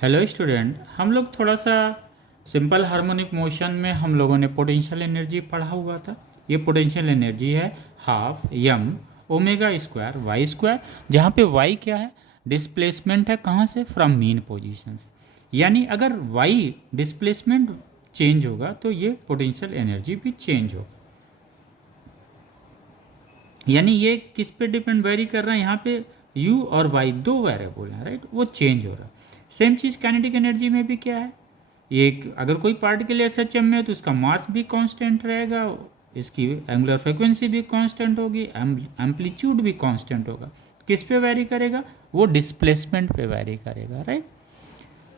Hello student, हम लोग थोड़ा सा सिंपल हार्मोनिक मोशन में हम लोगों ने पोटेंशियल एनर्जी पढ़ा हुआ था। ये पोटेंशियल एनर्जी है हाफ यम ओमेगा स्क्वायर वाई स्क्वायर, जहाँ पे वाई क्या है, डिस्प्लेसमेंट है कहाँ से, फ्रॉम मीन पोजीशन से। यानी अगर वाई डिस्प्लेसमेंट चेंज होगा तो ये पोटेंशियल एनर्जी भी चेंज होगा। यानी ये किस पे डिपेंड वेरी कर रहा है, यहाँ पे u और y दो वेरिएबल हैं, राइट, वो चेंज हो रहा है। सेम चीज़ काइनेटिक एनर्जी में भी क्या है, ये अगर कोई पार्टिकल एस एच एम में है तो उसका मास भी कांस्टेंट रहेगा, इसकी एंगुलर फ्रिक्वेंसी भी कांस्टेंट होगी, एम्पलीट्यूड भी कांस्टेंट होगा। किस पे वेरी करेगा, वो डिस्प्लेसमेंट पे वेरी करेगा, राइट।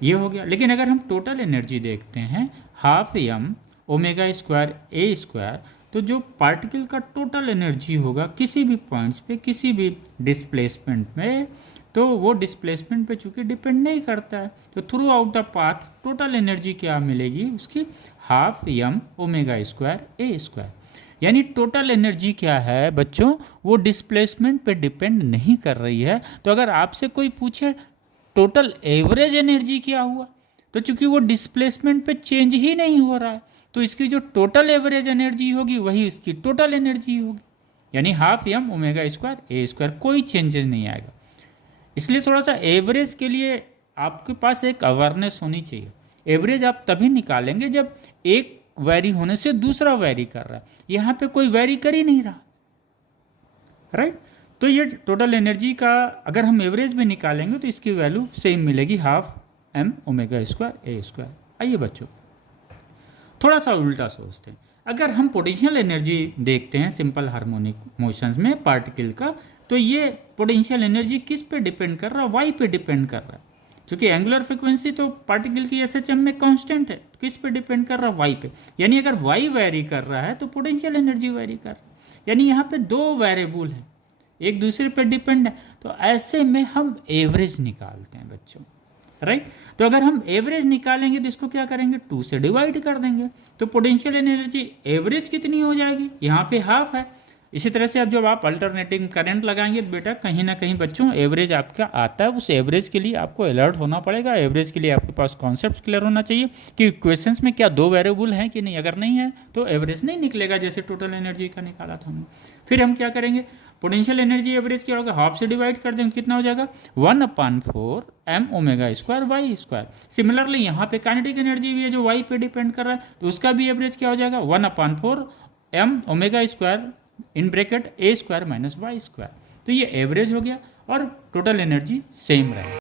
ये हो गया। लेकिन अगर हम टोटल एनर्जी देखते हैं हाफ यम ओमेगा स्क्वायर ए स्क्वायर, तो जो पार्टिकल का टोटल एनर्जी होगा किसी भी पॉइंट्स पे किसी भी डिस्प्लेसमेंट में, तो वो डिस्प्लेसमेंट पे चूंकि डिपेंड नहीं करता है, तो through out the path total energy क्या मिलेगी उसकी, हाफ यम ओमेगा स्क्वायर ए स्क्वायर। यानी टोटल एनर्जी क्या है बच्चों, वो डिस्प्लेसमेंट पे डिपेंड नहीं कर रही है। तो अगर आपसे कोई पूछे टोटल एवरेज एनर्जी क्या हुआ, तो चूंकि वो डिस्प्लेसमेंट पे चेंज ही नहीं हो रहा है, तो इसकी जो टोटल एवरेज एनर्जी होगी वही इसकी टोटल एनर्जी होगी। यानी हाफ यम ओमेगा स्क्वायर ए स्क्वायर, कोई चेंजेस नहीं आएगा। इसलिए थोड़ा सा एवरेज के लिए आपके पास एक अवेयरनेस होनी चाहिए। एवरेज आप तभी निकालेंगे जब एक वेरी होने से दूसरा वेरी कर रहा है, यहाँ पे कोई वेरी कर ही नहीं रहा, राइट। तो ये टोटल एनर्जी का अगर हम एवरेज में निकालेंगे तो इसकी वैल्यू सेम मिलेगी, हाफ एम ओमेगा स्क्वायर ए स्क्वायर। आइए बच्चों थोड़ा सा उल्टा सोचते हैं। अगर हम पोटेंशियल एनर्जी देखते हैं सिंपल हार्मोनिक मोशंस में पार्टिकल का, तो ये पोटेंशियल एनर्जी किस पे डिपेंड कर रहा है, वाई पे डिपेंड कर रहा है। क्योंकि एंगुलर फ्रिक्वेंसी तो पार्टिकल की एस एच एम में कांस्टेंट है, तो किस पे डिपेंड कर रहा है, वाई पे। यानी अगर वाई वेरी कर रहा है तो पोटेंशियल एनर्जी वेरी कर रहा है। यानी यहाँ पे दो वेरिएबल हैं, एक दूसरे पर डिपेंड है। तो ऐसे में हम एवरेज निकालते हैं बच्चों, राइट। तो अगर हम एवरेज निकालेंगे तो इसको क्या करेंगे, 2 से डिवाइड कर देंगे, तो पोटेंशियल एनर्जी एवरेज कितनी हो जाएगी, यहाँ पे हाफ है। इसी तरह से अब जब आप अल्टरनेटिंग करंट लगाएंगे तो बेटा कहीं ना कहीं बच्चों एवरेज आपका आता है। उस एवरेज के लिए आपको अलर्ट होना पड़ेगा। एवरेज के लिए आपके पास कॉन्सेप्ट क्लियर होना चाहिए कि इक्वेशंस में क्या दो वेरिएबल हैं कि नहीं। अगर नहीं है तो एवरेज नहीं निकलेगा, जैसे टोटल एनर्जी का निकाला था हमने। फिर हम क्या करेंगे, पोटेंशियल एनर्जी एवरेज क्या होगा, हाफ से डिवाइड कर देंगे, कितना हो जाएगा 1/4 M omega square Y square. Similarly यहाँ पे काइनेटिक एनर्जी भी है जो वाई पे डिपेंड कर रहा है, तो उसका भी एवरेज क्या हो जाएगा 1/4 M omega square in bracket A square minus Y square. तो ये एवरेज हो गया और टोटल एनर्जी सेम रहेगा।